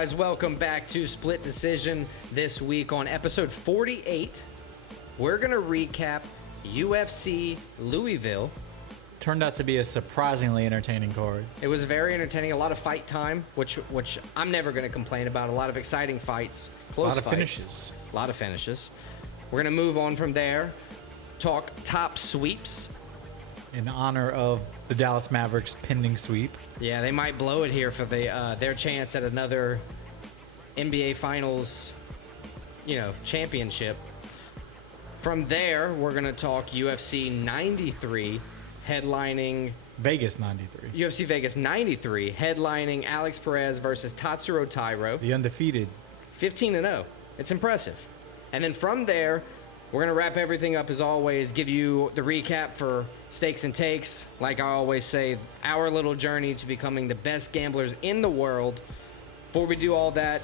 guys? Welcome back to Split Decision. This week on episode 48, we're going to recap UFC Louisville. Turned out to be a surprisingly entertaining card. It was very entertaining. A lot of fight time, which I'm never going to complain about. A lot of exciting fights. Close A lot of fights. finishes. A lot of finishes. We're going to move on from there. Talk top sweeps. In honor of the Dallas Mavericks pending sweep. Yeah, they might blow it here for their chance at another NBA Finals, championship. From there, we're going to talk UFC 93, headlining... Vegas 93. UFC Vegas 93, headlining Alex Perez versus Tatsuro Tairo. The undefeated. 15-0. It's impressive. And then from there, we're going to wrap everything up as always, give you the recap for Stakes and Takes. Like I always say, our little journey to becoming the best gamblers in the world. Before we do all that,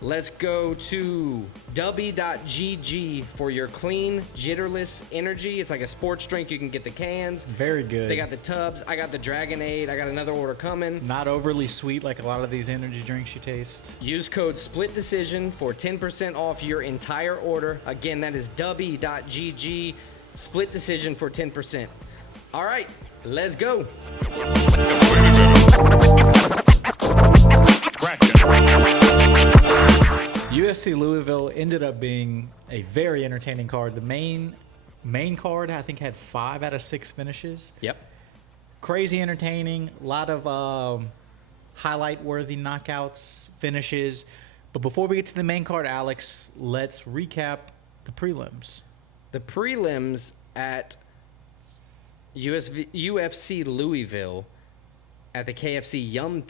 let's go to w.gg for your clean, jitterless energy. It's like a sports drink. You can get the cans. Very good. They got the tubs. I got the Dragonade. I got another order coming. Not overly sweet like a lot of these energy drinks you taste. Use code SPLITDECISION for 10% off your entire order. Again, that is w.gg. Split Decision for 10%. All right, let's go. UFC Louisville ended up being a very entertaining card. The main card, I think, had 5 out of 6 finishes. Yep. Crazy entertaining. A lot of highlight-worthy knockouts, finishes. But before we get to the main card, Alex, let's recap the prelims. The prelims at UFC Louisville at the KFC Yum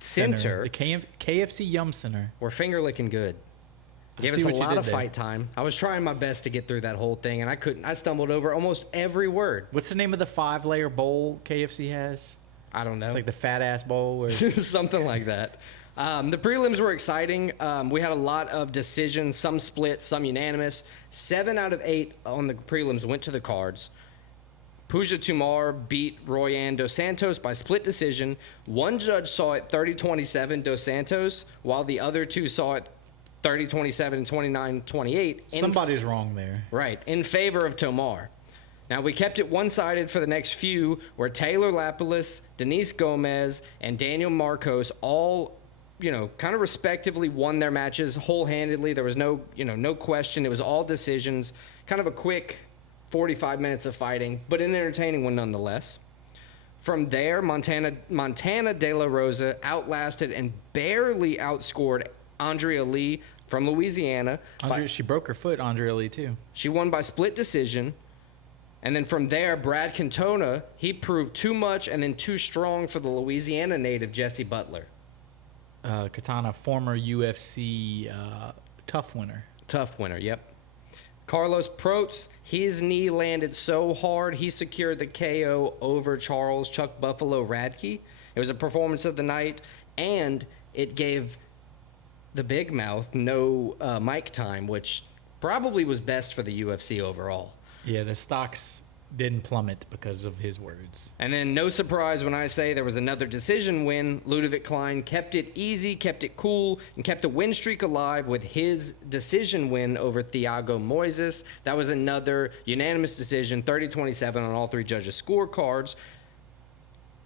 Center. The KFC Yum Center. We're finger licking good. Gave us a lot of fight time. I was trying my best to get through that whole thing, and I couldn't. I stumbled over almost every word. What's the name of the 5-layer bowl KFC has? I don't know. It's like the fat ass bowl. Where something like that. The prelims were exciting. We had a lot of decisions, some split, some unanimous. 7 out of 8 on the prelims went to the cards. Puja Tumar beat Royan Dos Santos by split decision. One judge saw it 30-27 Dos Santos, while the other 2 saw it 30-27 and 29-28. Somebody's wrong there. Right, in favor of Tomar. Now, we kept it one-sided for the next few, where Taylor Lapilus, Denise Gomez, and Daniel Marcos all, kind of respectively won their matches whole-handedly. There was no question. It was all decisions. Kind of a quick 45 minutes of fighting, but an entertaining one nonetheless. From there, Montana De La Rosa outlasted and barely outscored Andrea Lee from Louisiana. She broke her foot, Andrea Lee, too. She won by split decision. And then from there, Brad Cantona, he proved too much and then too strong for the Louisiana native, Jesse Butler. Katana, former UFC tough winner. Tough winner, yep. Carlos Protz, his knee landed so hard, he secured the KO over Charles Chuck Buffalo Radke. It was a performance of the night, and it gave the Big Mouth no mic time, which probably was best for the UFC overall. Yeah, the stocks didn't plummet because of his words. And then no surprise when I say there was another decision win. Ludovic Klein kept it easy, kept it cool, and kept the win streak alive with his decision win over Thiago Moises. That was another unanimous decision, 30-27 on all 3 judges' scorecards.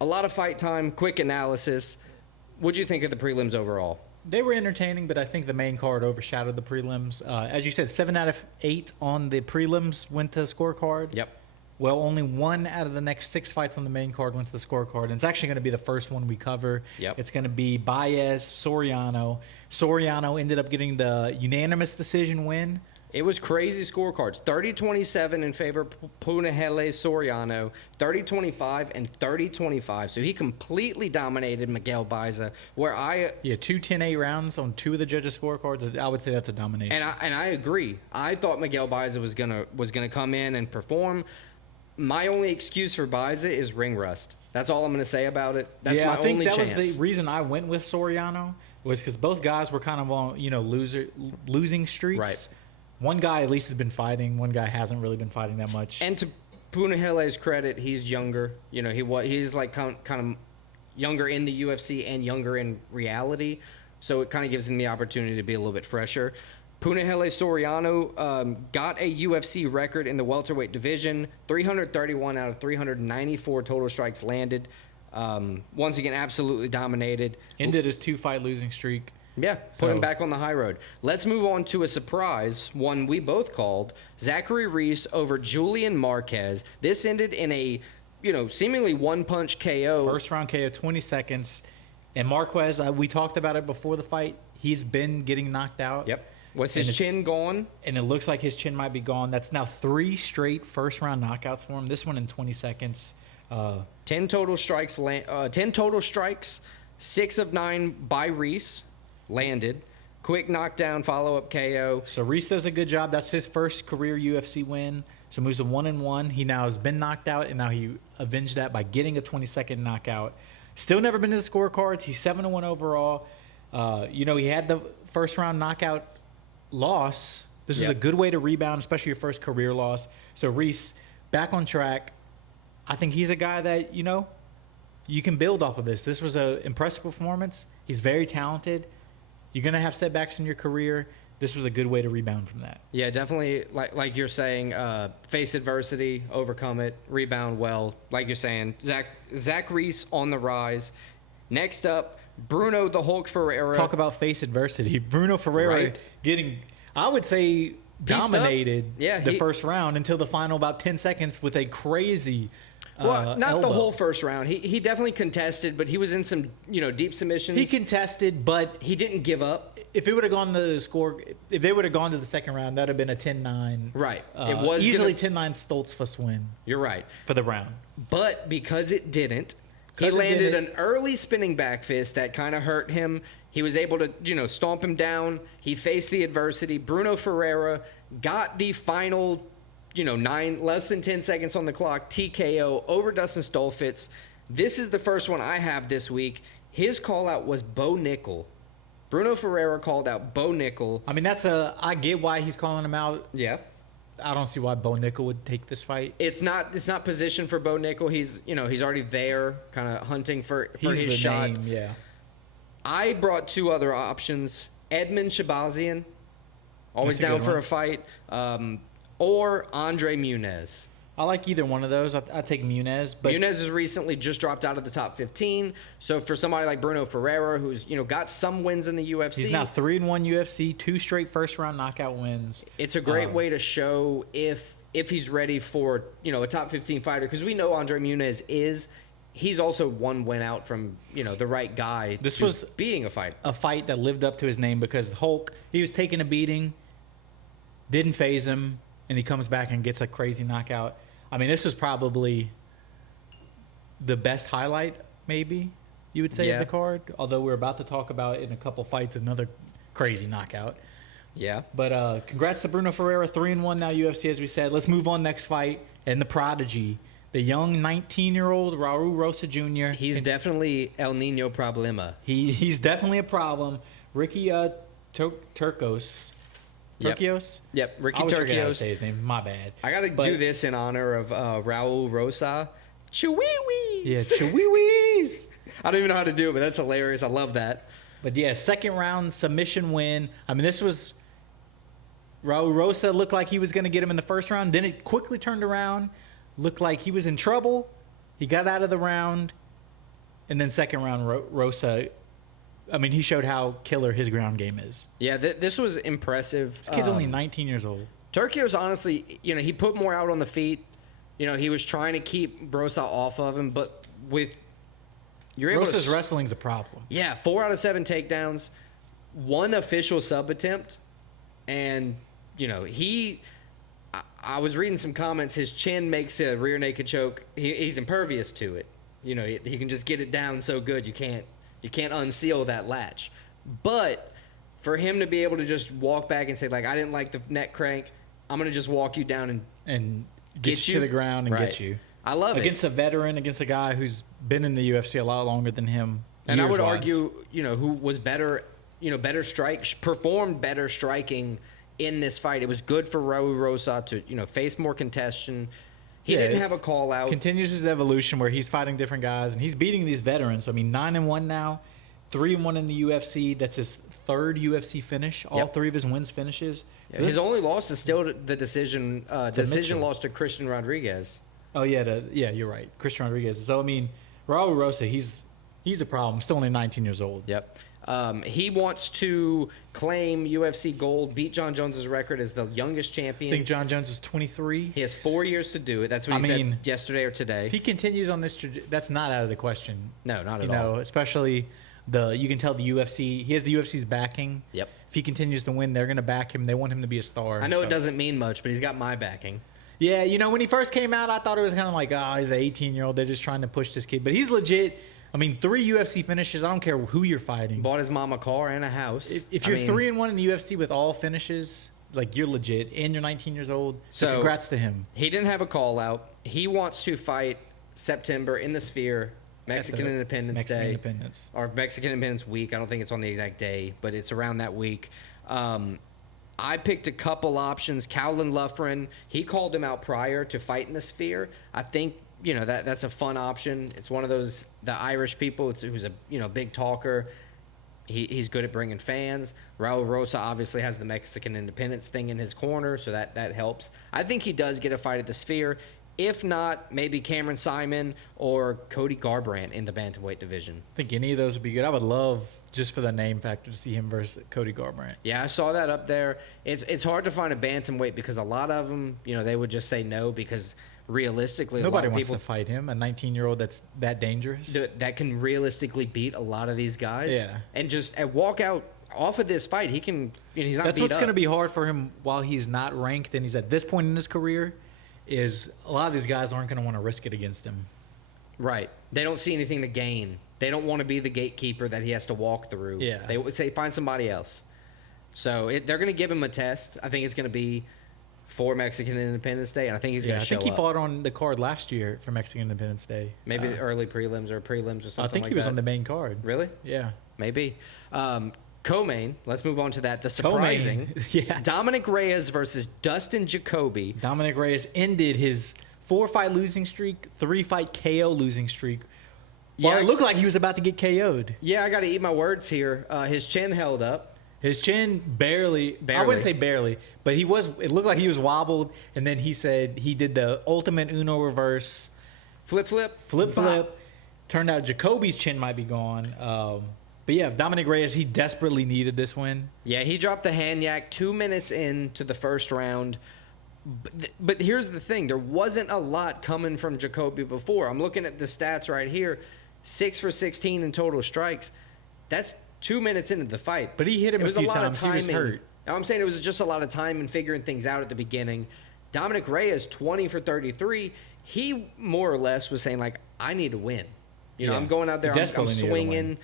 A lot of fight time, quick analysis. What'd you think of the prelims overall? They were entertaining, but I think the main card overshadowed the prelims. As you said, 7 out of 8 on the prelims went to the scorecard. Yep. Well, only 1 out of the next 6 fights on the main card went to the scorecard, and it's actually going to be the first one we cover. Yep. It's going to be Baez, Soriano. Soriano ended up getting the unanimous decision win. It was crazy scorecards. 30-27 in favor of Punahele Soriano, 30-25 and 30-25. So he completely dominated Miguel Baeza. Yeah, 2 10-8 rounds on 2 of the judges' scorecards. I would say that's a domination. And I agree. I thought Miguel Baeza was gonna come in and perform. My only excuse for Baeza is ring rust. That's all I'm going to say about it. That's my only chance. That was the reason I went with Soriano, was because both guys were kind of on, losing streaks. Right. One guy at least has been fighting. One guy hasn't really been fighting that much. And to Punahele's credit, he's younger. He's like kind of younger in the UFC and younger in reality. so it kind of gives him the opportunity to be a little bit fresher. Punahele Soriano got a UFC record in the welterweight division, 331 out of 394 total strikes landed. Once again, absolutely dominated. Ended his 2-fight losing streak. Yeah, put him back on the high road. Let's move on to a surprise, one we both called. Zachary Reese over Julian Marquez. This ended in a, seemingly one-punch KO. First round KO, 20 seconds. And Marquez, we talked about it before the fight. He's been getting knocked out. Yep. Was his chin gone? And it looks like his chin might be gone. That's now 3 straight first-round knockouts for him. This one in 20 seconds. 10 total strikes. 10 total strikes. 6 of 9 by Reese landed. Quick knockdown, follow-up KO. So Reese does a good job. That's his first career UFC win. So moves to 1-1. He now has been knocked out, and now he avenged that by getting a 20-second knockout. Still never been to the scorecards. He's 7-1 overall. He had the first-round knockout loss. This is a good way to rebound, especially your first career loss. So Reese, back on track. I think he's a guy that, you can build off of this. This was an impressive performance. He's very talented. You're going to have setbacks in your career. This was a good way to rebound from that. Yeah, definitely. Like you're saying, face adversity, overcome it, rebound well. Like you're saying, Zach Reese on the rise. Next up, Bruno the Hulk Ferreira. Talk about face adversity. Bruno Ferreira getting, I would say, dominated the first round until the final about 10 seconds with a crazy not elbow. The whole first round. He definitely contested, but he was in some deep submissions. He contested, but he didn't give up. If it would have gone to the score, if they would have gone to the second round, that would have been a 10-9. Right. It was easily 10-9 Stoltzfus win. You're right. For the round. But because it didn't, he landed an early spinning back fist that kind of hurt him. He was able to, stomp him down. He faced the adversity. Bruno Ferreira got the final, less than 10 seconds on the clock, TKO over Dustin Stoltzfus. This is the first one I have this week. His call out was Bo Nickel. Bruno Ferreira called out Bo Nickel. I mean, I get why he's calling him out. Yeah. I don't see why Bo Nickel would take this fight. It's not position for Bo Nickel. He's already there, kind of hunting for his shot. Name, yeah. I brought 2 other options. Edmund Shabazian, always down for a fight, or Andre Muniz. I like either one of those. I take Muniz. But Muniz has recently just dropped out of the top 15. So for somebody like Bruno Ferreira, who's got some wins in the UFC, he's now 3-1 UFC, 2 straight first-round knockout wins. It's a great way to show if he's ready for a top 15 fighter, because we know Andre Muniz is. He's also one win out from the right guy. This was being a fighter. A fight that lived up to his name, because Hulk, he was taking a beating, didn't phase him, and he comes back and gets a crazy knockout. I mean, this is probably the best highlight, maybe, you would say, of the card. Although we're about to talk about in a couple fights another crazy knockout. Yeah. But congrats to Bruno Ferreira, 3-1 now UFC, as we said. Let's move on next fight. And the prodigy, the young 19-year-old Raul Rosa Jr. He's definitely El Nino Problema. He's definitely a problem. Ricky Turcos. Turcios? Yep, Ricky Turcios. I always forget how to say his name. My bad. I got to do this in honor of Raul Rosa. Chihuihuis! Yeah, chihuihuis! I don't even know how to do it, but that's hilarious. I love that. But yeah, second round submission win. I mean, this was... Raul Rosa looked like he was going to get him in the first round. Then it quickly turned around. Looked like he was in trouble. He got out of the round. And then second round, Rosa... I mean, he showed how killer his ground game is. Yeah, this was impressive. This kid's only 19 years old. Turcios, honestly, he put more out on the feet. He was trying to keep Rosa off of him, but Rosa's wrestling's a problem. Yeah, 4 out of 7 takedowns, 1 official sub attempt, and I was reading some comments. His chin makes a rear naked choke. He's impervious to it. He can just get it down so good you can't unseal that latch. But for him to be able to just walk back and say, like, I didn't like the neck crank, I'm going to just walk you down and get you to the ground and get you. I love it. Against a veteran, against a guy who's been in the UFC a lot longer than him. And I would argue, who was better, performed better striking in this fight. It was good for Raul Rosa to, face more contention. He didn't have a call out. Continues his evolution where he's fighting different guys and he's beating these veterans. I mean, 9-1 now. 3-1 in the UFC. That's his third UFC finish. All three of his wins finishes. Yeah, his only loss is still the decision Mitchell. loss to Christian Rodriguez. Oh yeah, you're right, Christian Rodriguez. So I mean, Raul Rosa, he's a problem. Still only 19 years old. Yep. He wants to claim UFC gold, beat John Jones's record as the youngest champion. I think John Jones is 23. He has 4 years to do it. That's what he said yesterday or today. If he continues on this, that's not out of the question. No, not at You all. know, especially you can tell the UFC. He has the UFC's backing. Yep. If he continues to win, they're going to back him. They want him to be a star. I know it doesn't mean much, but he's got my backing. Yeah, you know, when he first came out, I thought it was kind of like, he's an 18-year-old. They're just trying to push this kid. But he's legit. I mean, 3 UFC finishes. I don't care who you're fighting. Bought his mom a car and a house. If you're 3-1 in the UFC with all finishes, like, you're legit, and you're 19 years old. So congrats to him. He didn't have a call out. He wants to fight September in the Sphere, Mexican Independence Day. Independence. Or Mexican Independence Week. I don't think it's on the exact day, but it's around that week. I picked a couple options. Cowlin Luffren, he called him out prior to fight in the Sphere. I think, you know, that's a fun option. It's one of those, the Irish people who's a big talker. He's good at bringing fans. Raul Rosa obviously has the Mexican independence thing in his corner, so that helps. I think he does get a fight at the Sphere. If not, maybe Cameron Simon or Cody Garbrandt in the bantamweight division. I think any of those would be good. I would love, just for the name factor, to see him versus Cody Garbrandt. Yeah, I saw that up there. It's hard to find a bantamweight because a lot of them, you know, they would just say no because realistically, nobody a lot of wants people to fight him. A 19-year-old that's that dangerous. that can realistically beat a lot of these guys. Yeah. And just walk out off of this fight, he can. You know, he's not. That's beat what's up. going to be hard for him while he's not ranked and he's at this point in his career. Is a lot of these guys aren't going to want to risk it against him. Right. They don't see anything to gain. They don't want to be the gatekeeper that he has to walk through. Yeah. They would say find somebody else. So they're going to give him a test. I think it's going to be for Mexican Independence Day, and I think he's going to show up. I think he fought on the card last year for Mexican Independence Day. Maybe the early prelims or prelims or something. I think like he was that. on the main card. Really? Yeah. Maybe. Co-main. Let's move on to that. The surprising. Yeah. Dominic Reyes versus Dustin Jacoby. Dominic Reyes ended his 4-fight losing streak, 3-fight KO losing streak. Well, it looked like he was about to get KO'd. Yeah, I got to eat my words here. His chin held up. His chin barely. I wouldn't say barely, but it looked like he was wobbled, and then he said he did the ultimate Uno reverse. Flip. Turned out Jacoby's chin might be gone. But yeah, Dominic Reyes, he desperately needed this win. Yeah, he dropped the hand yak 2 minutes into the first round. But here's the thing. There wasn't a lot coming from Jacoby before. I'm looking at the stats right here. 6 for 16 in total strikes. That's 2 minutes into the fight. But he hit him a few times. He was hurt. I'm saying it was just a lot of time and figuring things out at the beginning. Dominic Reyes, 20 for 33. He more or less was saying, like, I need to win. You know, Yeah. I'm going out there, I'm Desperately needed to win. swinging.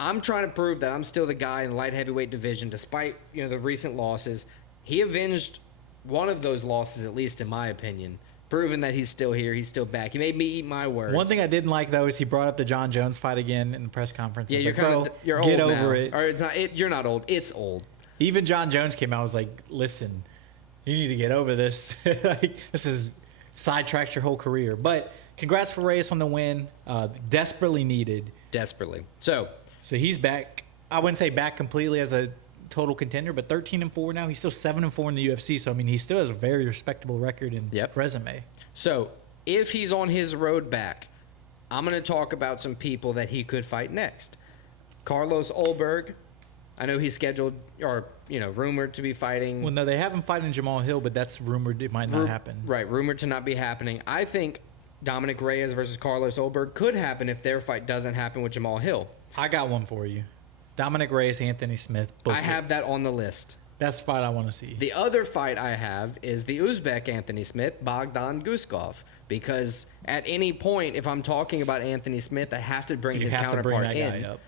I'm trying to prove that I'm still the guy in the light heavyweight division, despite, you know, the recent losses. He avenged one of those losses, at least in my opinion, proving that he's still here, he's still back. He made me eat my words. One thing I didn't like though is he brought up the John Jones fight again in the press conference. yeah, He's you're like, kind of "Bro, you're get old over now. it." Or it's not. You're not old. It's old. Even John Jones came out and was like, "Listen, you need to get over this. Like, this is sidetracked your whole career." But congrats for Reyes on the win. Desperately needed. Desperately. So he's back. I wouldn't say back completely as a total contender, but 13-4 now. He's still 7-4 in the UFC. So I mean, he still has a very respectable record and resume. So if he's on his road back, I'm going to talk about some people that he could fight next. Carlos Ulberg. I know he's scheduled or, you know, rumored to be fighting. Well, no, they have him fighting Jamal Hill, but that's rumored it might not happen. Right, rumored to not be happening. I think Dominic Reyes versus Carlos Ulberg could happen if their fight doesn't happen with Jamal Hill. I got one for you. Dominic Reyes, Anthony Smith. I have that on the list. That's the fight I want to see. The other fight I have is the Uzbek Anthony Smith, Bogdan Guskov. Because at any point, if I'm talking about Anthony Smith, I have to bring his counterpart in. Up.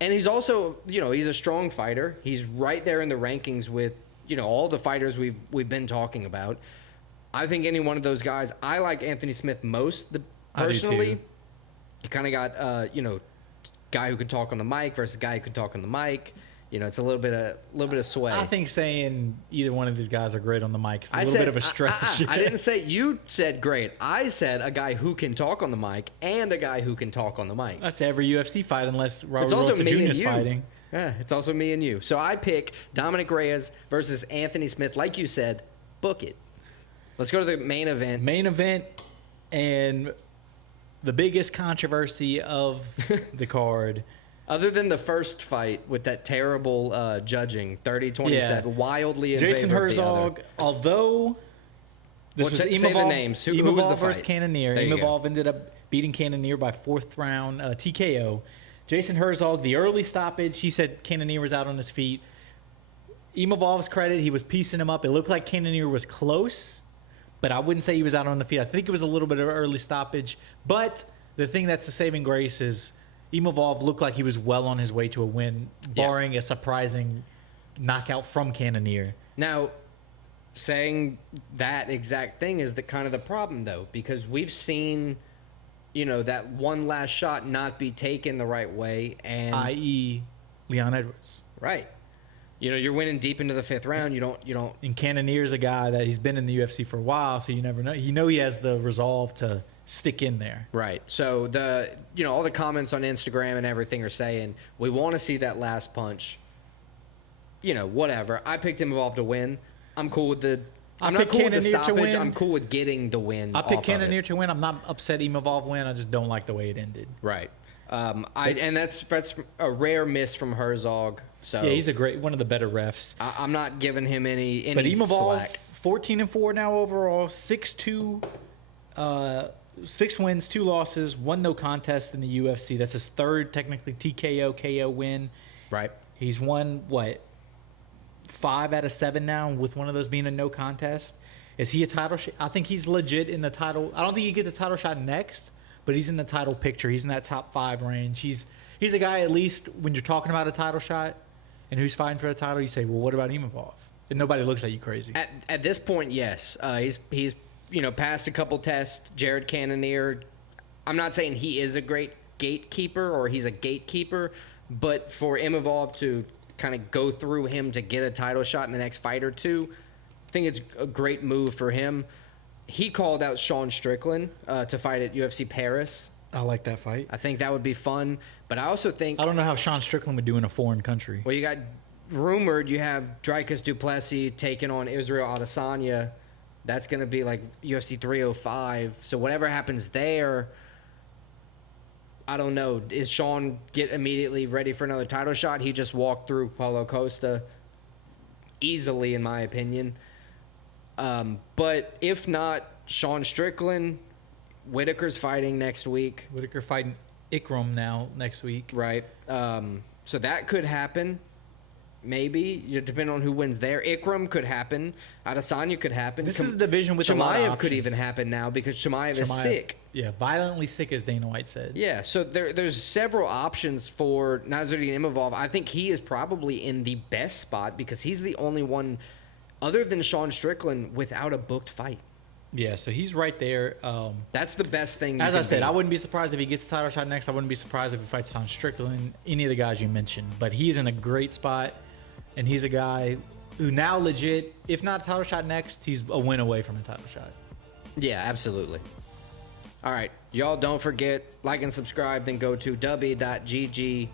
And he's also, you know, he's a strong fighter. He's right there in the rankings with, you know, all the fighters we've been talking about. I think any one of those guys, I like Anthony Smith most personally. I do too. You kind of got, you know, guy who could talk on the mic versus guy who could talk on the mic. it's a little bit of sway. I think saying either one of these guys are great on the mic is a little bit of a stretch. I didn't say you said great. I said a guy who can talk on the mic and a guy who can talk on the mic. That's every UFC fight unless Robert also Wilson me Jr. and is you. fighting. Yeah, it's also me and you. So I pick Dominic Reyes versus Anthony Smith. Like you said, book it. Let's go to the main event. Main event and the biggest controversy of the card. Other than the first fight with that terrible judging, 30-27, wildly in Jason favor of the other. Herzog, although this was say the Imavov, names. Who was the versus fight? Cannonier. There you Imavov ended up beating Cannonier by 4th round TKO. Jason Herzog, the early stoppage, he said Cannonier was out on his feet. Imavov's credit, he was piecing him up. It looked like Cannonier was close, but I wouldn't say he was out on the feet. I think it was a little bit of early stoppage. But the thing that's the saving grace is Imavov looked like he was well on his way to a win, barring a surprising knockout from Cannonier. Now, saying that exact thing is the kind of the problem, though, because we've seen, that one last shot not be taken the right way, and i.e. Leon Edwards. Right. You're winning deep into the 5th round. You don't. And Cannonier's a guy that he's been in the UFC for a while, so you never know. He has the resolve to stick in there. Right. So all the comments on Instagram and everything are saying we want to see that last punch. Whatever. I picked Imavov to win. I'm cool with the. I'm not cool with the stoppage. I'm cool with getting the win. I picked Cannonier to win. I'm not upset Imavov win. I just don't like the way it ended. Right. And that's a rare miss from Herzog. So yeah, he's one of the better refs. I'm not giving him any but Imavov, slack. 14-4 now overall, 6-2, 6 wins, 2 losses, 1 no contest in the UFC. That's his 3rd technically TKO KO win. Right. He's won 5 out of 7 now, with one of those being a no contest. Is he a title shot? I think he's legit in the title. I don't think he gets the title shot next, but he's in the title picture. He's in that top 5 range. He's a guy, at least when you're talking about a title shot and who's fighting for the title, you say, well, what about Imavov? And nobody looks at you crazy. At this point, yes. He's passed a couple tests. Jared Cannonier, I'm not saying he is a great gatekeeper or he's a gatekeeper, but for Imavov to kind of go through him to get a title shot in the next fight or two, I think it's a great move for him. He called out Sean Strickland to fight at UFC Paris. I like that fight. I think that would be fun, but I also think I don't know how Sean Strickland would do in a foreign country. Well, you got rumored you have Dricus du Plessis taking on Israel Adesanya. That's going to be like UFC 305. So whatever happens there, I don't know. Is Sean get immediately ready for another title shot? He just walked through Paulo Costa easily, in my opinion. But if not, Sean Strickland, Whittaker's fighting next week. Whittaker fighting Ikram now next week. Right. So that could happen. Maybe, depending on who wins there. Ikram could happen. Adesanya could happen. This is a division with a lot of Chimaev options. could even happen now because Chimaev is sick. Yeah, violently sick, as Dana White said. Yeah, so there's several options for Nasruddin Imavov. I think he is probably in the best spot because he's the only one, other than Sean Strickland, without a booked fight. Yeah, so he's right there. That's the best thing. As I said, I wouldn't be surprised if he gets a title shot next. I wouldn't be surprised if he fights Sean Strickland, any of the guys you mentioned. But he's in a great spot, and he's a guy who now legit, if not a title shot next, he's a win away from a title shot. Yeah, absolutely. All right, y'all don't forget, like and subscribe, then go to w.gg.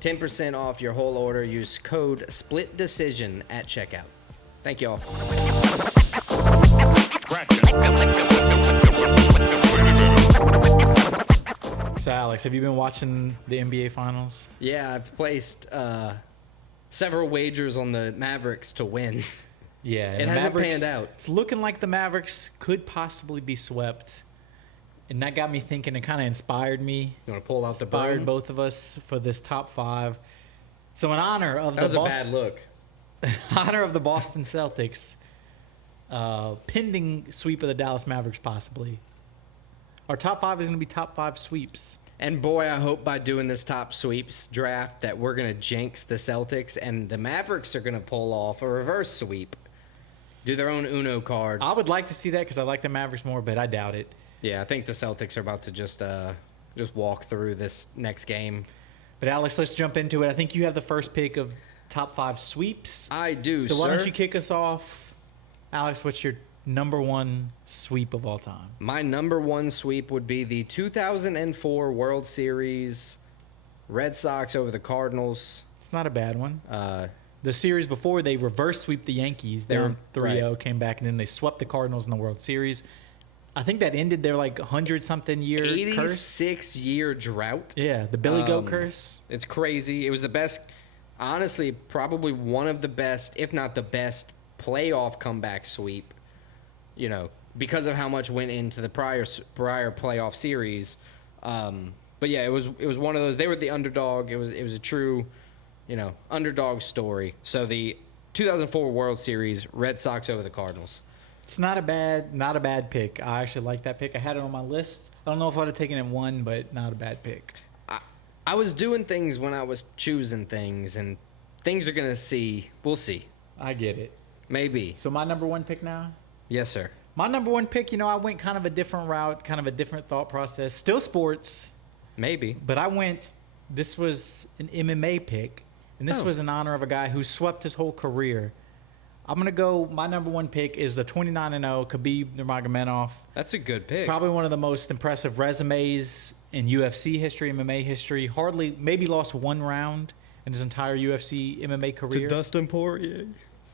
10% off your whole order. Use code SPLITDECISION at checkout. Thank y'all. So, Alex, have you been watching the NBA Finals? Yeah, I've placed several wagers on the Mavericks to win. Yeah. It hasn't panned out. It's looking like the Mavericks could possibly be swept. And that got me thinking. It kind of inspired me. You want to pull out the Inspired broom? both of us for this top 5. So in honor of That was the a bad look. honor of the Boston Celtics, pending sweep of the Dallas Mavericks possibly. Our top 5 is going to be top 5 sweeps. And boy, I hope by doing this top sweeps draft that we're going to jinx the Celtics and the Mavericks are going to pull off a reverse sweep. Do their own Uno card. I would like to see that because I like the Mavericks more, but I doubt it. Yeah, I think the Celtics are about to just walk through this next game. But Alex, let's jump into it. I think you have the first pick of top 5 sweeps. I do, So sir. why don't you kick us off, Alex? What's your number 1 sweep of all time? My number 1 sweep would be the 2004 World Series Red Sox over the Cardinals. It's not a bad one. The series before, they reverse sweep the Yankees. They were 3-0, right. came back, and then they swept the Cardinals in the World Series. I think that ended their 100-something year curse. 86-year drought. Yeah, the Billy Goat curse. It's crazy. It was the best, honestly, probably one of the best, if not the best, playoff comeback sweep. Because of how much went into the prior playoff series. But yeah, it was one of those. They were the underdog. It was a true, underdog story. So the 2004 World Series, Red Sox over the Cardinals. It's not a bad pick. I actually like that pick. I had it on my list. I don't know if I would have taken it 1, but not a bad pick. I was doing things when I was choosing things, and things are gonna see. We'll see. I get it. Maybe. So my number 1 pick now? Yes, sir. My number 1 pick, I went kind of a different route, kind of a different thought process. Still sports, Maybe. but this was an MMA pick, and this was in honor of a guy who swept his whole career. I'm going to go, my number 1 pick is the 29-0 Khabib Nurmagomedov. That's a good pick. Probably one of the most impressive resumes in UFC history, MMA history. Maybe lost 1 round in his entire UFC MMA career. Dustin Poirier.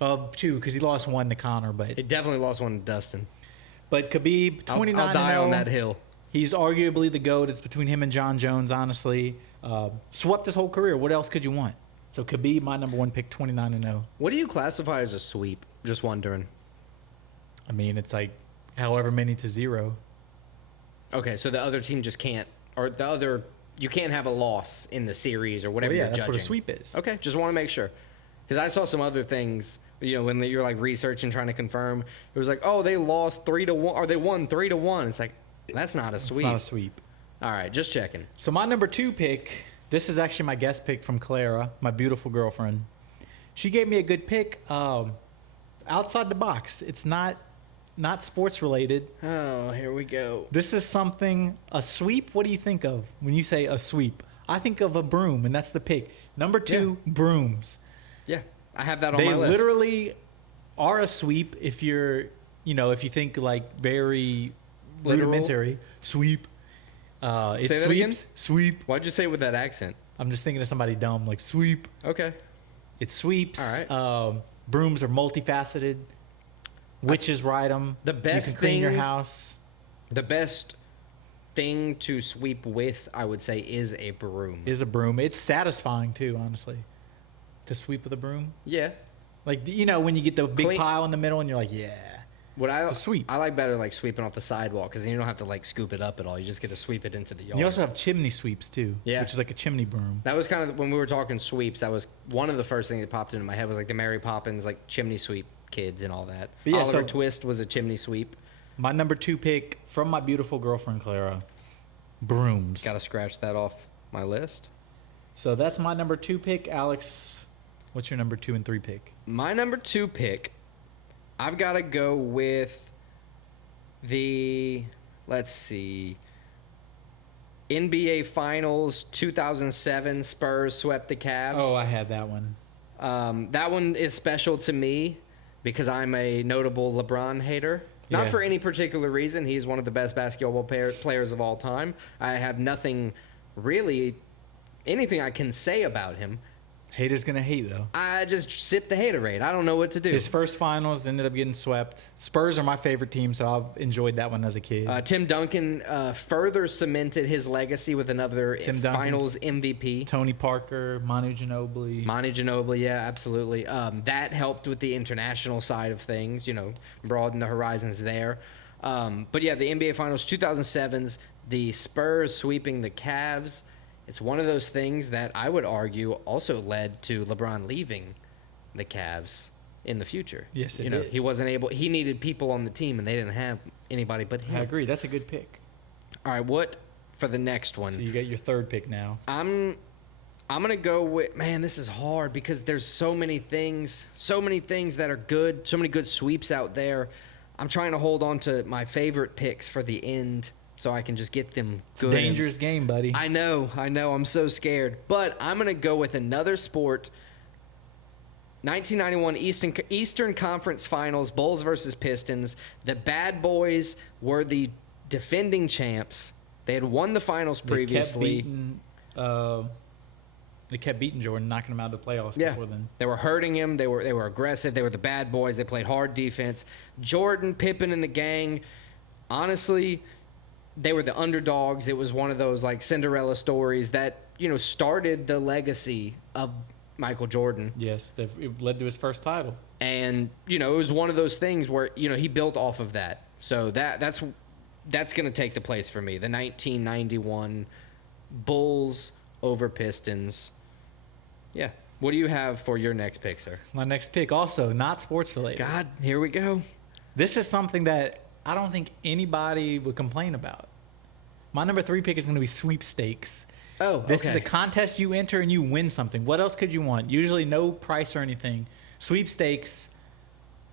2, because he lost 1 to Conor, but It definitely lost one to Dustin. Khabib, 29-0. I'll die on that hill. He's arguably the GOAT. It's between him and John Jones, honestly. Swept his whole career. What else could you want? So Khabib, my number 1 pick, 29-0. What do you classify as a sweep? Just wondering. I mean, it's however many to 0. Okay, so the other team just can't, or you can't have a loss in the series or whatever Well, yeah, you're that's judging. what a sweep is. Okay, just want to make sure. Because I saw some other things, when you're researching, trying to confirm. It was they lost 3-1, or they won 3-1. It's that's not a sweep. It's not a sweep. All right, just checking. So my number 2 pick, this is actually my guest pick from Clara, my beautiful girlfriend. She gave me a good pick. Outside the box. It's not sports related. Oh, here we go. This is a sweep. What do you think of when you say a sweep? I think of a broom, and that's the pick. Number 2, brooms. Yeah, I have that on They my list. literally are a sweep if you're, if you think very Literal? rudimentary. Sweep. It Say that again? sweeps. Sweep. Why'd you say it with that accent? I'm just thinking of somebody dumb, sweep. Okay. It sweeps. All right. Brooms are multifaceted. Witches ride them. The best you can clean your thing- house. The best thing to sweep with, I would say, is a broom. Is a broom. It's satisfying too, honestly. To sweep with a broom. Yeah. When you get the big Clean- pile in the middle and you're like, yeah. What It's a sweep. I like better sweeping off the sidewalk because then you don't have to scoop it up at all. You just get to sweep it into the yard. And you also have chimney sweeps too. Yeah. Which is like a chimney broom. That was kind of when we were talking sweeps. That was one of the first things that popped into my head was the Mary Poppins chimney sweep kids and all that. But yeah, Oliver so- Twist was a chimney sweep. My number 2 pick from my beautiful girlfriend Clara, brooms. Got to scratch that off my list. So that's my number 2 pick. Alex, what's your number 2 and 3 pick? My number 2 pick, I've got to go with let's see, NBA Finals 2007 Spurs swept the Cavs. Oh, I had that one. That one is special to me because I'm a notable LeBron hater. Not Yeah. for any particular reason. He's one of the best basketball players of all time. I have anything I can say about him. Haters gonna hate though. I just sip the haterade. I don't know what to do. His first finals ended up getting swept. Spurs are my favorite team, so I've enjoyed that one as a kid. Tim Duncan further cemented his legacy with another Tim Duncan. Finals MVP. Tony Parker, Manu Ginobili. Monty Ginobili, yeah, absolutely. That helped with the international side of things, broaden the horizons there. But yeah, the NBA Finals 2007's, the Spurs sweeping the Cavs. It's one of those things that I would argue also led to LeBron leaving the Cavs in the future. Yes, it did. He wasn't able. He needed people on the team, and they didn't have anybody but him. I agree. That's a good pick. All right, what for the next one? So you got your 3rd pick now. I'm gonna go with, man, this is hard because there's so many things that are good, so many good sweeps out there. I'm trying to hold on to my favorite picks for the end so I can just get them It's a good. dangerous game, buddy. I know. I'm so scared. But I'm gonna go with another sport 1991 Eastern Conference Finals, Bulls versus Pistons. The Bad Boys were the defending champs. They had won the finals previously. They kept beating Jordan, knocking him out of the playoffs before then. They were hurting him. They were aggressive. They were the Bad Boys. They played hard defense. Jordan, Pippen, and the gang, honestly, they were the underdogs. It was one of those like Cinderella stories that, started the legacy of Michael Jordan. Yes, it led to his first title. And, it was one of those things where, he built off of that. So that's going to take the place for me. The 1991 Bulls over Pistons. Yeah. What do you have for your next pick, sir? My next pick, also not sports related. God, here we go. This is something that I don't think anybody would complain about. My number 3 pick is going to be sweepstakes. Oh, This is a contest you enter and you win something. What else could you want? Usually no price or anything. Sweepstakes,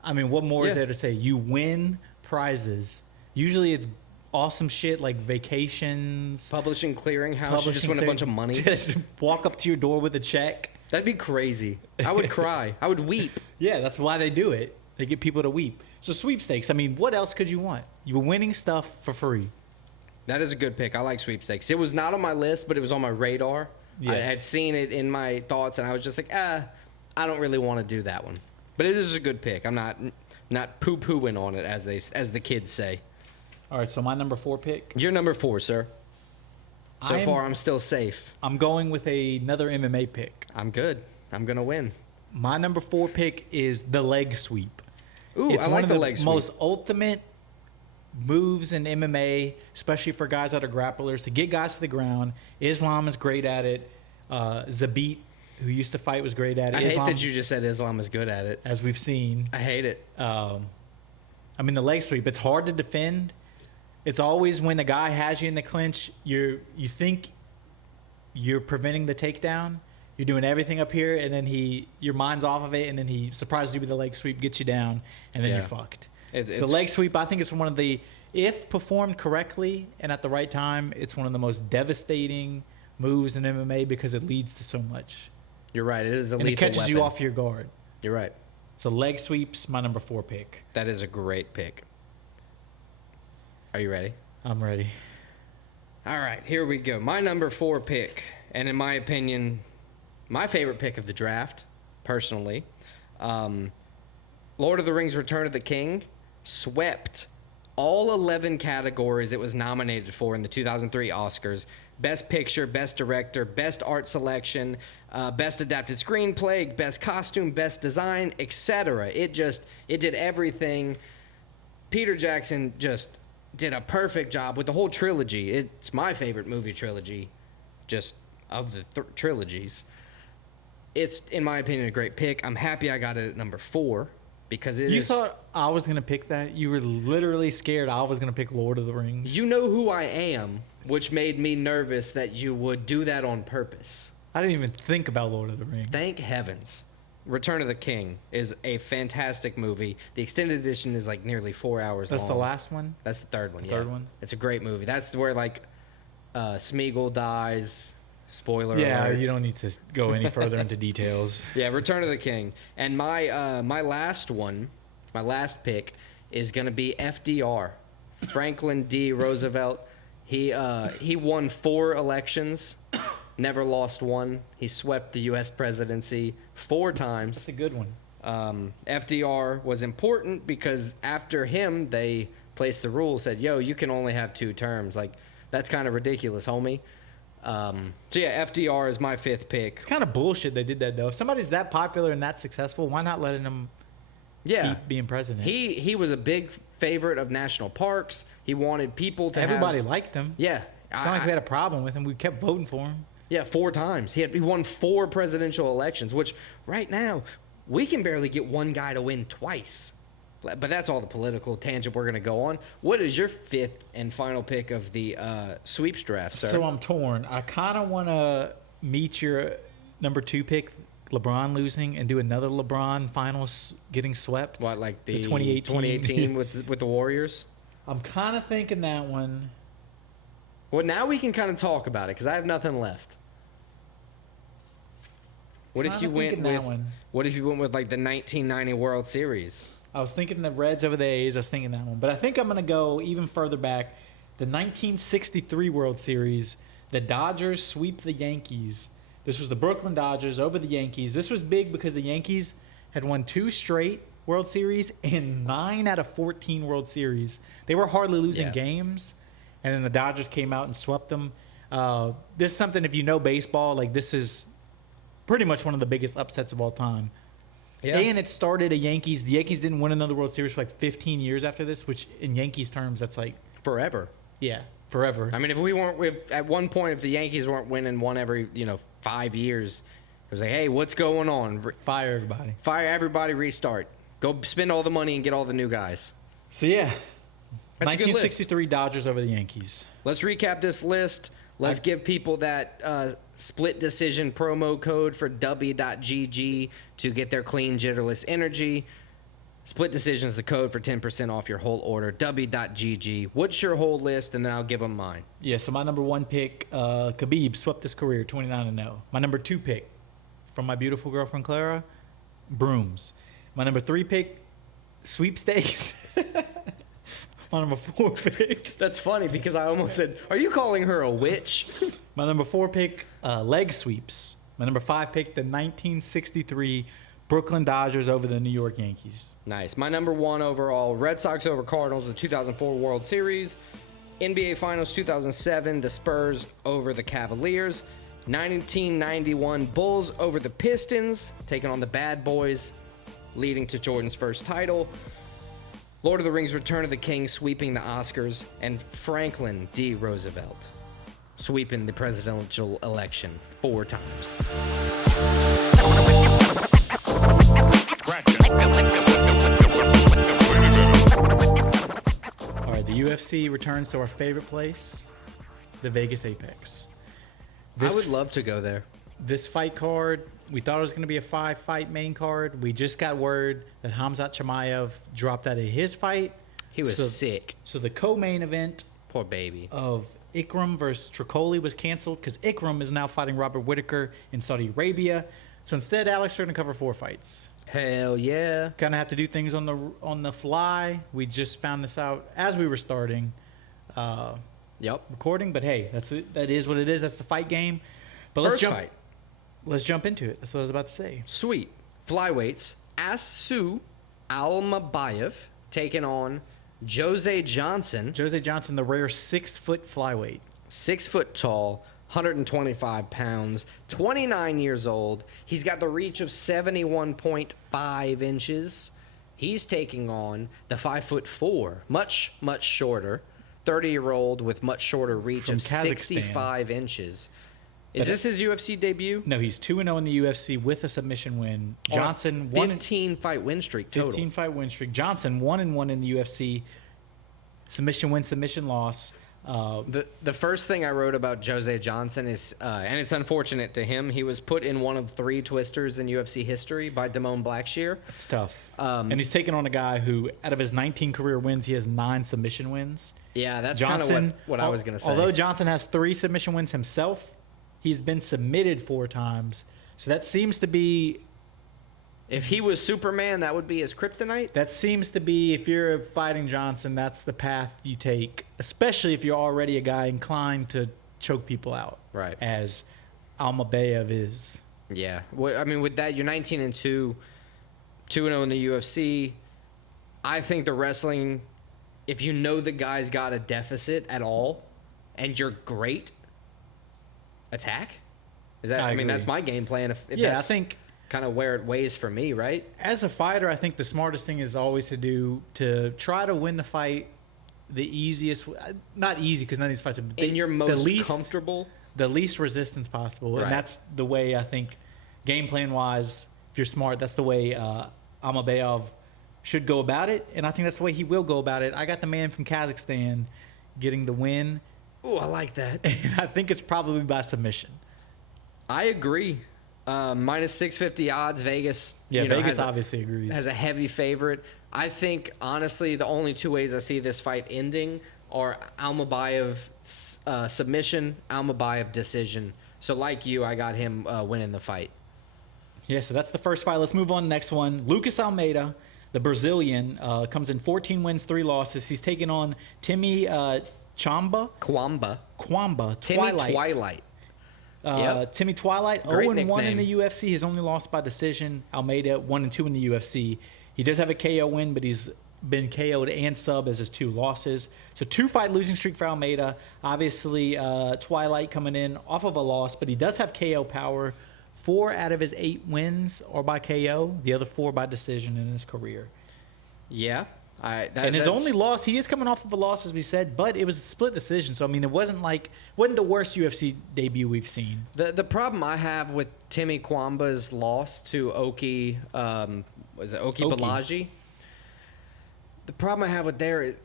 I mean, what more is there to say? You win prizes. Usually it's awesome shit like vacations. Publishing clearinghouse. You just win a bunch of money. Just walk up to your door with a check. That'd be crazy. I would cry. I would weep. Yeah, that's why they do it. They get people to weep. So sweepstakes, I mean, what else could you want? You were winning stuff for free. That is a good pick. I like sweepstakes. It was not on my list, but it was on my radar. Yes. I had seen it in my thoughts, and I was just like, I don't really want to do that one. But it is a good pick. I'm not poo-pooing on it, as the kids say. All right, so my number 4 pick. You're number 4, sir. So far, I'm still safe. I'm going with another MMA pick. I'm good. I'm going to win. My number 4 pick is the leg sweep. Ooh, It's I one like of the the leg sweep. most ultimate moves in MMA, especially for guys that are grapplers, to get guys to the ground. Islam is great at it. Zabit, who used to fight, was great at it. I Islam, hate that you just said Islam is good at it. as we've seen. I hate it. I mean, the leg sweep, it's hard to defend. It's always when a guy has you in the clinch, you think you're preventing the takedown. You're doing everything up here, and then your mind's off of it, and then he surprises you with the leg sweep, gets you down, and then you're fucked. So leg sweep, I think it's one of the, if performed correctly and at the right time, it's one of the most devastating moves in MMA because it leads to so much. You're right. It is a And lethal it catches you weapon. off your guard. You're right. So leg sweeps, my number 4 pick. That is a great pick. Are you ready? I'm ready. All right, here we go. My number 4 pick, and in my opinion, my favorite pick of the draft, personally. Lord of the Rings: Return of the King swept all 11 categories it was nominated for in the 2003 Oscars. Best Picture, Best Director, Best Art Selection, Best Adapted Screenplay, Best Costume, Best Design, etc. It did everything. Peter Jackson just did a perfect job with the whole trilogy. It's my favorite movie trilogy, just of the trilogies. It's, in my opinion, a great pick. I'm happy I got it at number 4 because You thought I was going to pick that? You were literally scared I was going to pick Lord of the Rings? You know who I am, which made me nervous that you would do that on purpose. I didn't even think about Lord of the Rings. Thank heavens. Return of the King is a fantastic movie. The extended edition is like nearly 4 hours long. That's the last one? That's the third one, yeah. Third one? It's a great movie. That's where like Smeagol dies. Spoiler Yeah, alert. you don't need to go any further into details. Yeah, Return of the King. And my last one, my last pick is going to be FDR. Franklin D. Roosevelt. He won 4 elections, never lost one. He swept the U.S. presidency 4 times. That's a good one. FDR was important because after him, they placed the rule, said, yo, you can only have 2 terms. Like, that's kind of ridiculous, homie. So yeah, FDR is my 5th pick. It's kind of bullshit they did that, though. If somebody's that popular and that successful, why not letting them keep being president? He was a big favorite of national parks. He wanted people to Everybody liked him. Yeah. It's not like we had a problem with him. We kept voting for him. Yeah, 4 times. He won 4 presidential elections, which right now we can barely get one guy to win twice. But that's all the political tangent we're going to go on. What is your 5th and final pick of the sweeps draft, sir? So I'm torn. I kind of want to meet your number 2 pick, LeBron losing, and do another LeBron finals getting swept. What, like the 2018 with the Warriors? I'm kind of thinking that one. Well, now we can kind of talk about it because I have nothing left. What if you went that with? one. What if you went with like the 1990 World Series? I was thinking the Reds over the A's. I was thinking that one. But I think I'm going to go even further back. The 1963 World Series, the Dodgers sweep the Yankees. This was the Brooklyn Dodgers over the Yankees. This was big because the Yankees had won 2 straight World Series and 9 out of 14 World Series. They were hardly losing games, and then the Dodgers came out and swept them. This is something, if you know baseball, like this is pretty much one of the biggest upsets of all time. Yeah. And it started the Yankees didn't win another World Series for like 15 years after this, which in Yankees terms, that's like forever. Yeah, forever. I mean, if we weren't, at one point, if the Yankees weren't winning one every, 5 years, it was like, hey, what's going on? Fire everybody. Fire everybody, restart. Go spend all the money and get all the new guys. So, yeah. That's 1963 Dodgers over the Yankees. Let's recap this list. Let's give people that split decision promo code for W.GG to get their clean, jitterless energy. Split decision is the code for 10% off your whole order. W.GG. What's your whole list? And then I'll give them mine. Yeah, so my number 1 pick, Khabib, swept his career 29-0. My number 2 pick, from my beautiful girlfriend Clara, brooms. My number 3 pick, sweepstakes. My number 4 pick. That's funny because I almost said, are you calling her a witch? My number 4 pick, leg sweeps. My number 5 pick, the 1963 Brooklyn Dodgers over the New York Yankees. Nice. My number 1 overall, Red Sox over Cardinals, the 2004 World Series. NBA Finals 2007, the Spurs over the Cavaliers. 1991 Bulls over the Pistons, taking on the Bad Boys, leading to Jordan's first title. Lord of the Rings, Return of the King, sweeping the Oscars, and Franklin D. Roosevelt sweeping the presidential election 4 times. All right, the UFC returns to our favorite place, the Vegas Apex. I would love to go there. This fight card, we thought it was going to be a 5-fight main card. We just got word that Khamzat Chimaev dropped out of his fight. He was sick. So the co-main event, poor baby, of Ikram versus Tricoli was canceled because Ikram is now fighting Robert Whittaker in Saudi Arabia. So instead, Alex are going to cover 4 fights. Hell yeah. Kind of have to do things on the fly. We just found this out as we were starting recording. But hey, that is what it is. That's the fight game. But First fight. Let's jump into it. That's what I was about to say. Sweet. Flyweights. Asu Almabayev taking on Jose Johnson. Jose Johnson, the rare 6-foot flyweight. 6 foot tall, 125 pounds, 29 years old. He's got the reach of 71.5 inches. He's taking on the 5'4", much, much shorter, 30-year-old with much shorter reach From of Kazakhstan. 65 inches. Is this his UFC debut? No, he's 2-0 in the UFC with a submission win. Johnson, 15-fight win streak total. 15-fight win streak. Johnson, 1-1 in the UFC. Submission win, submission loss. The first thing I wrote about Jose Johnson is, and it's unfortunate to him, he was put in one of 3 twisters in UFC history by Damone Blackshear. It's tough. And he's taking on a guy who, out of his 19 career wins, he has 9 submission wins. Yeah, that's kind of what I was going to say. Although Johnson has 3 submission wins himself, he's been submitted 4 times. So that seems to be... If he was Superman, that would be his kryptonite? That seems to be, if you're fighting Johnson, that's the path you take, especially if you're already a guy inclined to choke people out. Right. As Almabayev is. Yeah. Well, I mean, with that, you're 19-2, 2-0 in the UFC. I think the wrestling, if you know the guy's got a deficit at all, and you're great, attack? Is that? I mean, that's my game plan. If I think kind of where it weighs for me, right? As a fighter, I think the smartest thing is always to try to win the fight the easiest. Not easy because none of these fights are in your most comfortable, the least resistance possible, right. And that's the way I think, game plan wise, if you're smart, that's the way Almabayev should go about it, and I think that's the way he will go about it. I got the man from Kazakhstan getting the win. Oh, I like that. And I think it's probably by submission. I agree. Minus 650 odds. Vegas. Yeah, Vegas obviously agrees. Has a heavy favorite. I think, honestly, the only 2 ways I see this fight ending are Almabayev submission, Almabayev decision. So, like you, I got him winning the fight. Yeah, so that's the first fight. Let's move on to the next one. Lucas Almeida, the Brazilian, comes in 14 wins, 3 losses. He's taking on Timmy Kwamba. Timmy Twilight. Yep. Timmy Twilight, Great 0-1 in nickname. the UFC. He's only lost by decision. Almeida, 1-2 in the UFC. He does have a KO win, but he's been KO'd and sub as his 2 losses. So 2-fight losing streak for Almeida. Obviously, Twilight coming in off of a loss, but he does have KO power. 4 out of his 8 wins are by KO. The other 4 by decision in his career. Yeah. And his only loss, he is coming off of a loss, as we said, but it was a split decision. So, I mean, it wasn't the worst UFC debut we've seen. The problem I have with Timmy Kwamba's loss to Oki Balaji, the problem I have with there is,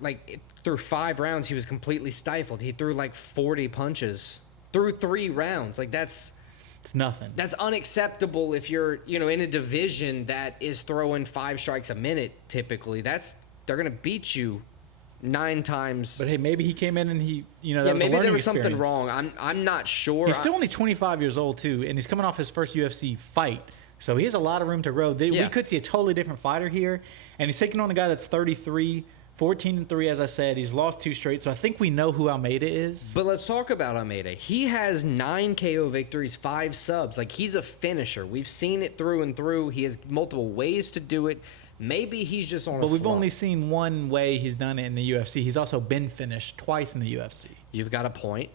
through 5 rounds, he was completely stifled. He threw 40 punches through 3 rounds. It's nothing. That's unacceptable if you're, in a division that is throwing 5 strikes a minute. Typically, they're gonna beat you 9 times. But hey, maybe he came in and he, that was a maybe learning there was experience. something wrong. I'm not sure. He's still only 25 years old too, and he's coming off his first UFC fight, so he has a lot of room to grow. We could see a totally different fighter here, and he's taking on a guy that's 33. 14-3, as I said. He's lost 2 straight, so I think we know who Almeida is. But let's talk about Almeida. He has 9 KO victories, 5 subs. He's a finisher. We've seen it through and through. He has multiple ways to do it. Maybe he's just on a But we've slump. only seen one way he's done it in the UFC. He's also been finished twice in the UFC. You've got a point.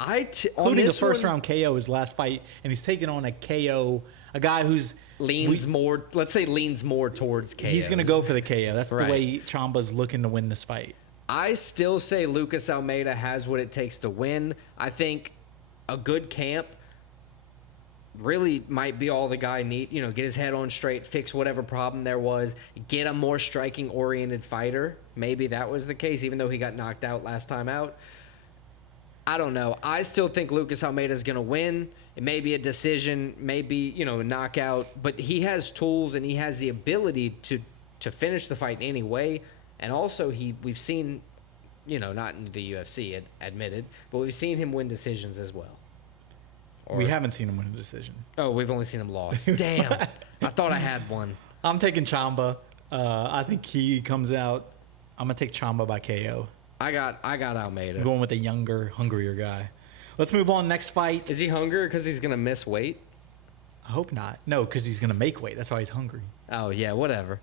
Including the first round KO, his last fight, and he's taking on a KO, a guy who's leans more towards KO. He's going to go for the KO. That's Right. the way Chamba's looking to win this fight. I still say Lucas Almeida has what it takes to win. I think a good camp really might be all the guy need. Get his head on straight, fix whatever problem there was, get a more striking-oriented fighter. Maybe that was the case, even though he got knocked out last time out. I don't know. I still think Lucas Almeida is going to win. It may be a decision, maybe, a knockout, but he has tools and he has the ability to finish the fight in any way. And also, we've seen, not in the UFC, admitted, but we've seen him win decisions as well. We haven't seen him win a decision. Oh, we've only seen him lost. Damn. I thought I had one. I'm taking Chamba. I think he comes out. I'm going to take Chamba by KO. I got Almeida. I'm going with a younger, hungrier guy. Let's move on. Next fight. Is he hungry because he's going to miss weight? I hope not. No, because he's going to make weight. That's why he's hungry. Oh, yeah, whatever.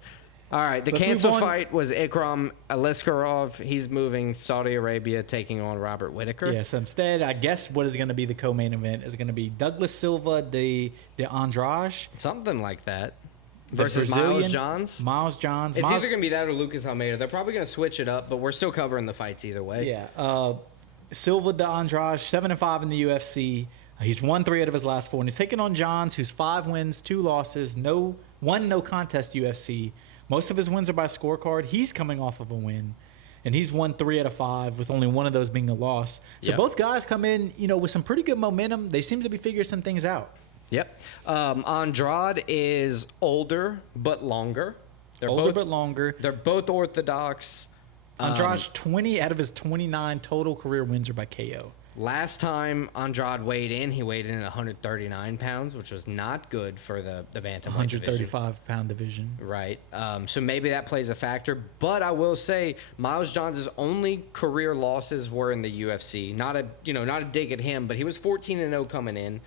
All right, Let's canceled move on. fight was Ikram Aliskerov. He's moving Saudi Arabia, taking on Robert Whittaker. Yeah, so instead, I guess what is going to be the co-main event is going to be Douglas Silva de Andrade. Something like that. The Versus Brazilian, Miles Johns. Miles Johns. It's either going to be that or Lucas Almeida. They're probably going to switch it up, but we're still covering the fights either way. Yeah. Silva de Andrade, 7-5 in the UFC. He's won 3 out of his last 4. And he's taking on Johns, who's 5 wins, 2 losses, no contest UFC. Most of his wins are by scorecard. He's coming off of a win. And he's won 3 out of 5, with only one of those being a loss. So Yep. both guys come in, with some pretty good momentum. They seem to be figuring some things out. Yep. Andrade is older but longer. They're Longer. They're both orthodox. Andrade, 20 out of his 29 total career wins are by KO. Last time Andrade weighed in, he weighed in at 139 pounds, which was not good for the bantamweight division. 135-pound division. Right. So maybe that plays a factor. But I will say Miles Johns' only career losses were in the UFC. Not a dig at him, but he was 14-0 coming in.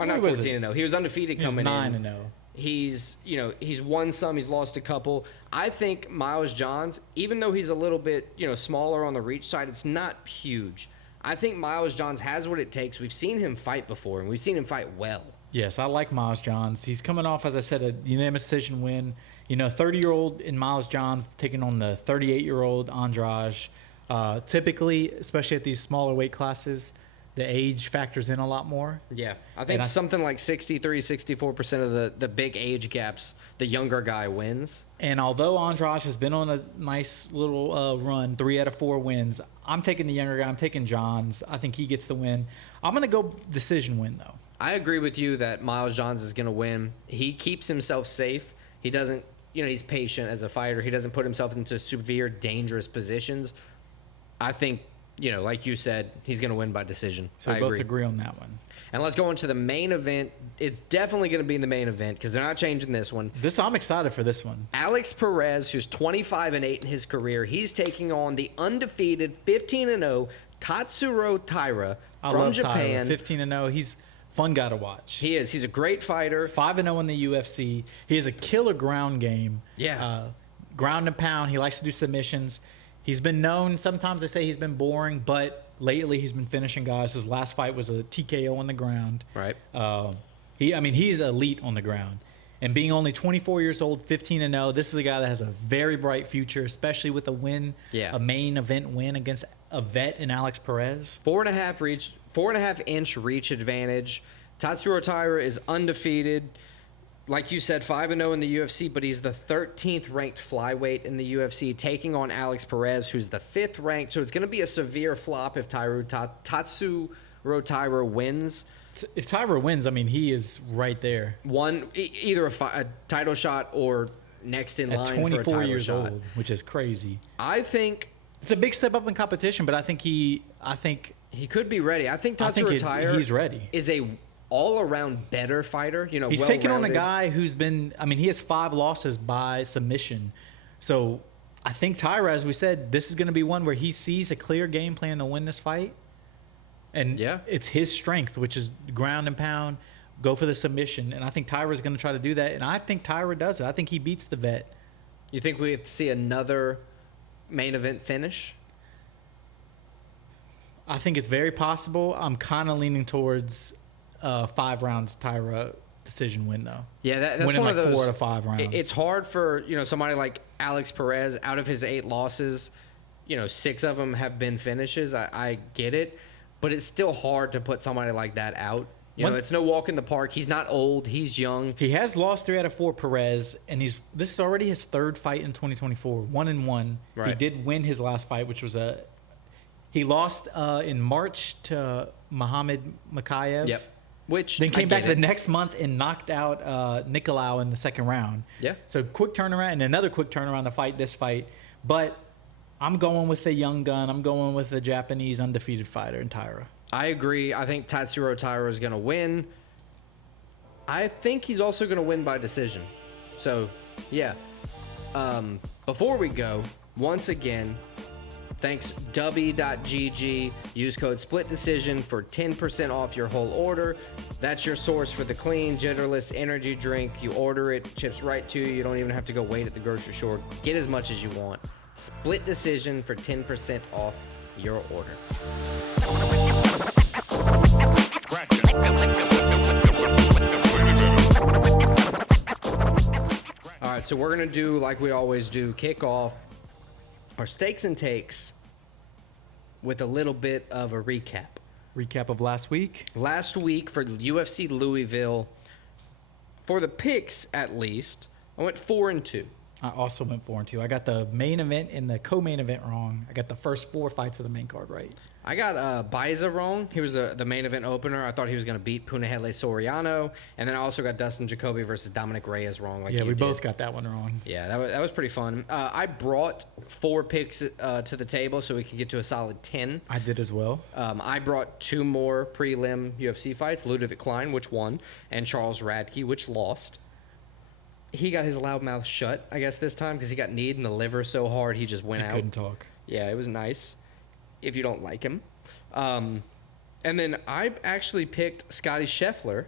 Not 14-0. He was undefeated coming in. 9-0. He's won some, he's lost a couple. I think Miles Johns, even though he's a little bit, smaller on the reach side, it's not huge. I think Miles Johns has what it takes. We've seen him fight before, and we've seen him fight well. Yes, I like Miles Johns. He's coming off, as I said, a unanimous decision win. 30-year-old in Miles Johns taking on the 38-year-old Andrade. Typically, especially at these smaller weight classes, the age factors in a lot more. Yeah, I think something like 63, 64% of the big age gaps, the younger guy wins. And although Andrade has been on a nice little run, 3 out of 4 wins, I'm taking the younger guy. I'm taking Johns. I think he gets the win. I'm going to go decision win, though. I agree with you that Miles Johns is going to win. He keeps himself safe. He doesn't, he's patient as a fighter. He doesn't put himself into severe, dangerous positions. I think like you said, he's going to win by decision. So we both agree on that one. And let's go into the main event. It's definitely going to be in the main event because they're not changing this one. I'm excited for this one. Alex Perez, who's 25-8 in his career, he's taking on the undefeated 15-0 Tatsuro Taira from Japan. 15-0. He's fun guy to watch. He is. He's a great fighter. 5-0 in the UFC. He has a killer ground game. Yeah. Ground and pound. He likes to do submissions. He's been known. Sometimes they say he's been boring, but lately he's been finishing guys. His last fight was a TKO on the ground. Right. He's elite on the ground. And being only 24 years old, 15-0, this is a guy that has a very bright future, especially with a win, a main event win against a vet in Alex Perez. 4.5-inch reach advantage. Tatsuro Taira is undefeated. Like you said, 5-0 in the UFC, but he's the 13th ranked flyweight in the UFC, taking on Alex Perez, who's the 5th ranked. So it's going to be a severe flop if Tatsuro Taira wins. If Taira wins, he is right there. Either a title shot or next in line for a title shot. At 24 years old, which is crazy. I think it's a big step up in competition, but I think he could be ready. I think Tatsuro Taira he's ready. Is a all-around better fighter. He's taking on a guy who's been. He has 5 losses by submission. So I think Taira, as we said, this is going to be one where he sees a clear game plan to win this fight. And it's his strength, which is ground and pound, go for the submission. And I think Taira's going to try to do that. And I think Taira does it. I think he beats the vet. You think we have to see another main event finish? I think it's very possible. I'm kind of leaning towards 5 rounds Taira decision win, though. Yeah, that's winning one of those 4 to 5 rounds. It's hard for somebody like Alex Perez. Out of his 8 losses, 6 of them have been finishes. I get it. But it's still hard to put somebody like that out. It's no walk in the park. He's not old. He's young. He has lost 3 out of 4, Perez, and this is already his 3rd fight in 2024, 1-1. Right. He did win his last fight, which was he lost in March to Muhammad Makayev. Yep. Which then came back the next month and knocked out Nicolau in the 2nd round. Yeah. So quick turnaround and another quick turnaround to fight this fight, but I'm going with the young gun. I'm going with the Japanese undefeated fighter in Taira. I agree. I think Tatsuro Taira is going to win. I think he's also going to win by decision. So, yeah. Before we go, once again, thanks Dubby.gg. Use code SPLITDECISION for 10% off your whole order. That's your source for the clean, genderless energy drink. You order it, chips right to you. You don't even have to go wait at the grocery store. Get as much as you want. Split Decision for 10% off your order. All right, so we're going to do, like we always do, kick off our stakes and takes with a little bit of a recap. Recap of last week? Last week for UFC Louisville, for the picks at least, I went 4-2. I also went 4-2. I got the main event and the co-main event wrong. I got the first 4 fights of the main card right. I got Baiza wrong. He was the main event opener. I thought he was going to beat Punahele Soriano. And then I also got Dustin Jacoby versus Dominic Reyes wrong. We both got that one wrong. Yeah, that was pretty fun. I brought 4 picks to the table so we could get to a solid 10. I did as well. I brought 2 more prelim UFC fights, Ludovic Klein, which won, and Charles Radke, which lost. He got his loud mouth shut, I guess, this time because he got kneed in the liver so hard he just went out. Couldn't talk. Yeah, it was nice if you don't like him. And then I actually picked Scotty Scheffler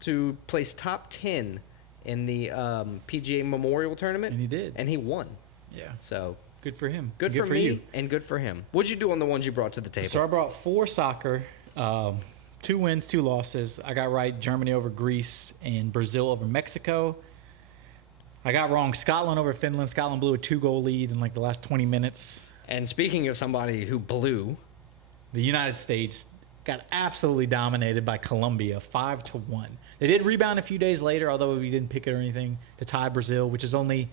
to place top 10 in the PGA Memorial Tournament. And he did. And he won. Yeah. So good for him. Good for me you. And good for him. What'd you do on the ones you brought to the table? So I brought 4 soccer. 2 wins, 2 losses. I got right Germany over Greece and Brazil over Mexico. I got wrong Scotland over Finland. Scotland blew a 2-goal lead in like the last 20 minutes. And speaking of somebody who blew, the United States got absolutely dominated by Colombia, 5-1. They did rebound a few days later, although we didn't pick it or anything, to tie Brazil, which is only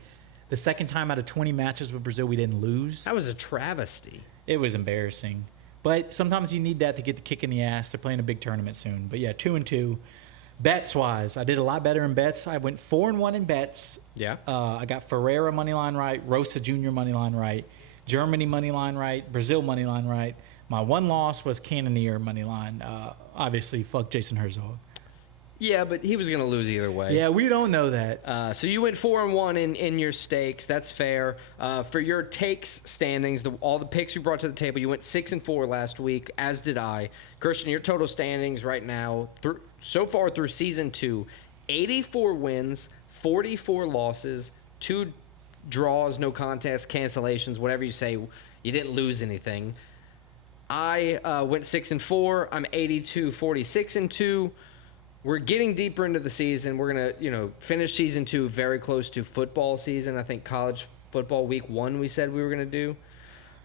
the second time out of 20 matches with Brazil we didn't lose. That was a travesty. It was embarrassing. But sometimes you need that to get the kick in the ass. They're playing a big tournament soon. But yeah, 2-2. Bets-wise, I did a lot better in bets. I went 4-1 in bets. Yeah. I got Ferreira moneyline right, Rosa Jr. moneyline right, Germany money line right, Brazil money line right. My one loss was Cannonier money line. Obviously, fuck Jason Herzog. Yeah, but he was going to lose either way. Yeah, we don't know that. So you went 4-1 in your stakes. That's fair. For your takes standings, all the picks you brought to the table, you went 6-4 last week, as did I. Christian, your total standings right now, so far through season 2, 84 wins, 44 losses, 2 draws, no contests, cancellations, whatever you say. You didn't lose anything. I went 6-4. I'm 82, 46-2. We're getting deeper into the season. We're going to, finish season 2 very close to football season. I think college football week 1 we said we were going to do.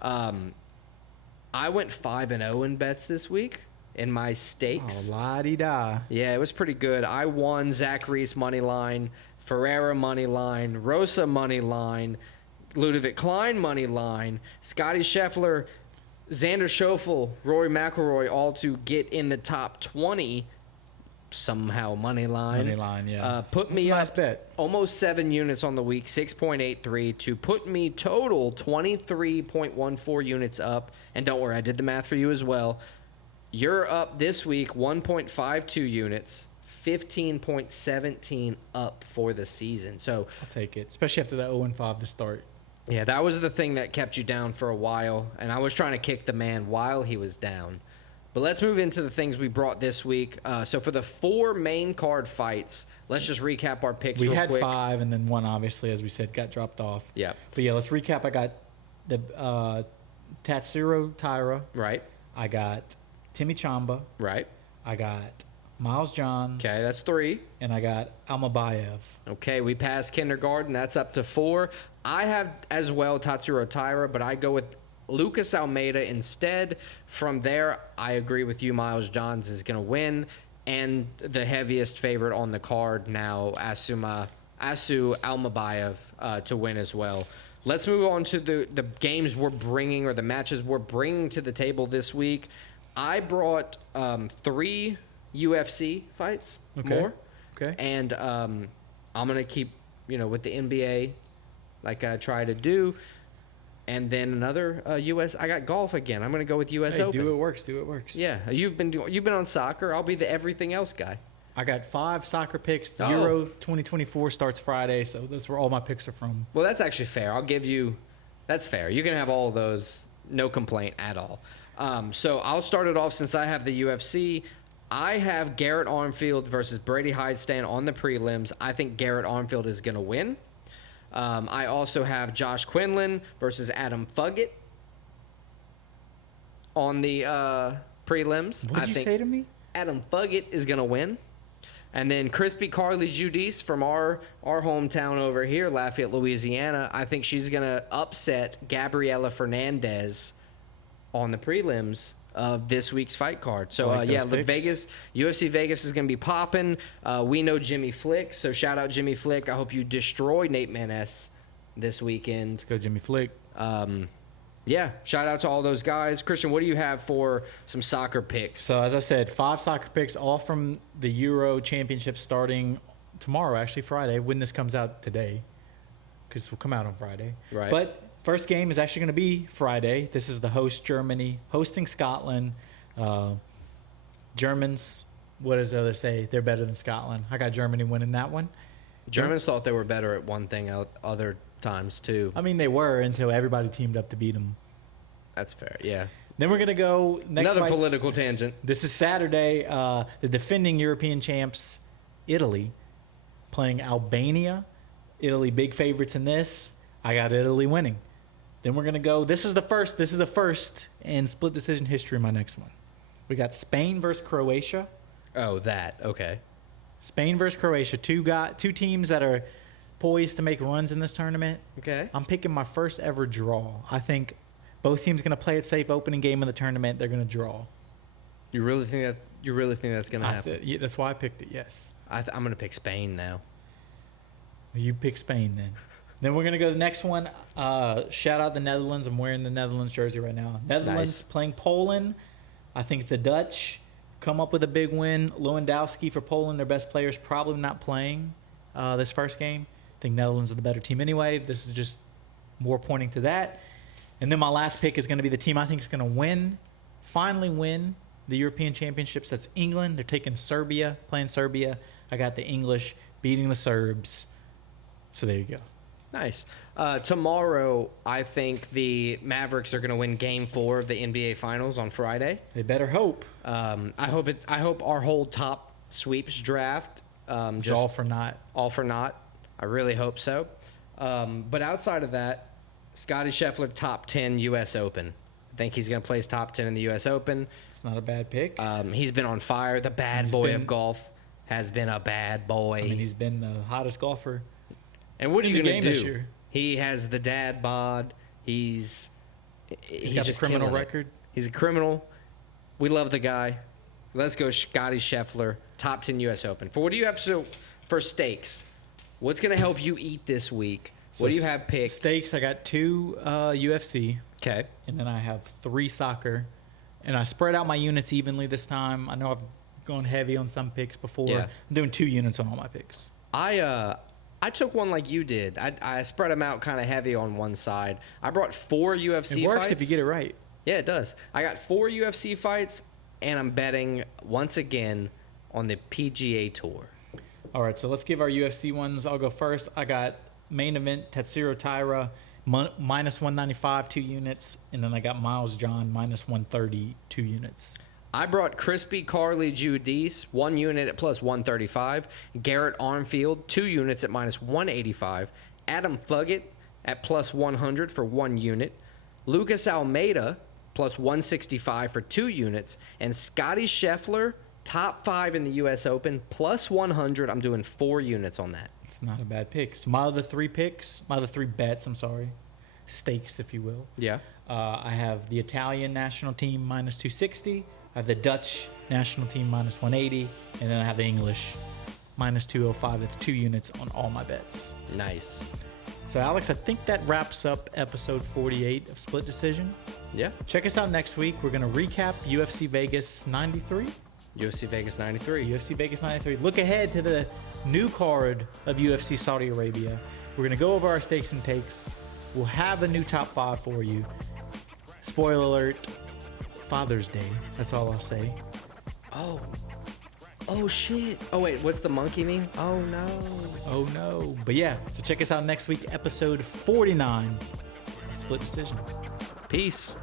I went 5-0 in bets this week in my stakes. Oh, la-di-da. Yeah, it was pretty good. I won Zach Reese money line, Ferreira money line, Rosa money line, Ludovic Klein money line, Scotty Scheffler, Xander Schauffele, Rory McIlroy, all to get in the top 20 somehow money line. Money line, yeah. Put me nice up bet. almost 7 units on the week, 6.83 to put me total 23.14 units up. And don't worry, I did the math for you as well. You're up this week 1.52 units, 15.17 up for the season. So I'll take it, especially after that 0-5 to start. yeah, that was the thing that kept you down for a while, and I was trying to kick the man while he was down. But let's move into the things we brought this week. So for the 4 main card fights, let's just recap our picks real quick. We had 5, and then 1, obviously, as we said, got dropped off. Yeah. But yeah, let's recap. I got the Tatsuro Taira. Right. I got Timmy Chamba. Right. I got Miles Johns. Okay, that's 3. And I got Almabayev. Okay, we passed kindergarten. That's up to 4. I have as well Tatsuro Taira, but I go with Lucas Almeida instead. From there, I agree with you. Miles Johns is going to win. And the heaviest favorite on the card now, Asu Almabayev to win as well. Let's move on to the games we're bringing, or the matches we're bringing to the table this week. I brought 3 UFC fights more. Okay. And I'm going to keep, with the NBA like I try to do. And then another U.S. I got golf again. I'm going to go with U.S. Open. Do what works. Yeah, you've been on soccer. I'll be the everything else guy. I got 5 soccer picks. Oh. Euro 2024 starts Friday, so those were all my picks are from. Well, that's actually fair. I'll give you. That's fair. You can have all of those. No complaint at all. So I'll start it off since I have the UFC. I have Garrett Armfield versus Brady Heidstand on the prelims. I think Garrett Armfield is going to win. I also have Josh Quinlan versus Adam Fuggett on the prelims. What did you say to me? Adam Fuggett is going to win. And then Crispy Carly Judice from our hometown over here, Lafayette, Louisiana. I think she's going to upset Gabriela Fernandez on the prelims of this week's fight card. So, UFC Vegas is going to be popping. We know Jimmy Flick, so shout out Jimmy Flick. I hope you destroy Nate Maness this weekend. Let's go Jimmy Flick. Yeah, shout out to all those guys. Christian, what do you have for some soccer picks? So, as I said, 5 soccer picks, all from the Euro Championship starting tomorrow, actually Friday, when this comes out today, because it will come out on Friday. Right. But first game is actually going to be Friday. This is the host Germany hosting Scotland. Germans, what does the other say? They're better than Scotland. I got Germany winning that one. Germans thought they were better at one thing other times, too. I mean, they were until everybody teamed up to beat them. That's fair, yeah. Then we're going to go next Another fight. political tangent. This is Saturday. The defending European champs, Italy, playing Albania. Italy big favorites in this. I got Italy winning. Then we're going to go. This is the first in split decision history, my next one. We got Spain versus Croatia. Oh, that. Okay. Spain versus Croatia. Two teams that are poised to make runs in this tournament. Okay. I'm picking my first ever draw. I think both teams going to play it safe opening game of the tournament. They're going to draw. You really think that's going to happen? Yeah, that's why I picked it, yes. I'm going to pick Spain now. You pick Spain then. Then we're going to go to the next one. Shout out the Netherlands. I'm wearing the Netherlands jersey right now. Netherlands playing Poland. I think the Dutch come up with a big win. Lewandowski for Poland, their best players, probably not playing this first game. I think Netherlands are the better team anyway. This is just more pointing to that. And then my last pick is going to be the team I think is going to finally win the European Championships. That's England. They're taking Serbia, playing Serbia. I got the English beating the Serbs. So there you go. Nice. Tomorrow, I think the Mavericks are going to win Game 4 of the NBA Finals on Friday. They better hope. I hope our whole top sweeps draft Just all for naught. All for naught. I really hope so. But outside of that, Scottie Scheffler top 10 U.S. Open. I think he's going to place top 10 in the U.S. Open. It's not a bad pick. He's been on fire. The bad boy of golf has been a bad boy. I mean, he's been the hottest golfer. And what are you going to do? This year. He has the dad bod. He's got just a criminal killing it. record. He's a criminal. We love the guy. Let's go Scottie Scheffler, top 10 U.S. Open. For what do you have for stakes? What's going to help you eat this week? So what do you have picked? Stakes, I got 2 UFC. Okay. And then I have 3 soccer. And I spread out my units evenly this time. I know I've gone heavy on some picks before. Yeah. I'm doing 2 units on all my picks. I took one like you did. I spread them out kind of heavy on one side. I brought 4 UFC fights. It works if you get it right. Yeah, it does. I got 4 UFC fights, and I'm betting once again on the PGA Tour. All right, so let's give our UFC ones. I'll go first. I got main event Tatsuro Taira minus 195, 2 units, and then I got Miles John minus 130, 2 units. I brought Crispy Carly Giudice, 1 unit at plus 135. Garrett Armfield, 2 units at minus 185. Adam Fugget at plus 100 for 1 unit. Lucas Almeida, plus 165 for 2 units. And Scottie Scheffler, top 5 in the U.S. Open, plus 100. I'm doing 4 units on that. It's not a bad pick. So my other 3 bets, stakes, if you will. Yeah. I have the Italian national team minus 260. I have the Dutch national team minus 180, and then I have the English minus 205. That's 2 units on all my bets. Nice. So, Alex, I think that wraps up episode 48 of Split Decision. Yeah. Check us out next week. We're going to recap UFC Vegas 93. UFC Vegas 93. UFC Vegas 93. Look ahead to the new card of UFC Saudi Arabia. We're going to go over our stakes and takes. We'll have a new top 5 for you. Spoiler alert. Father's Day. That's all I'll say. Oh shit. Oh wait, what's the monkey mean? Oh no. But yeah, so check us out next week, episode 49 of Split Decision. Peace.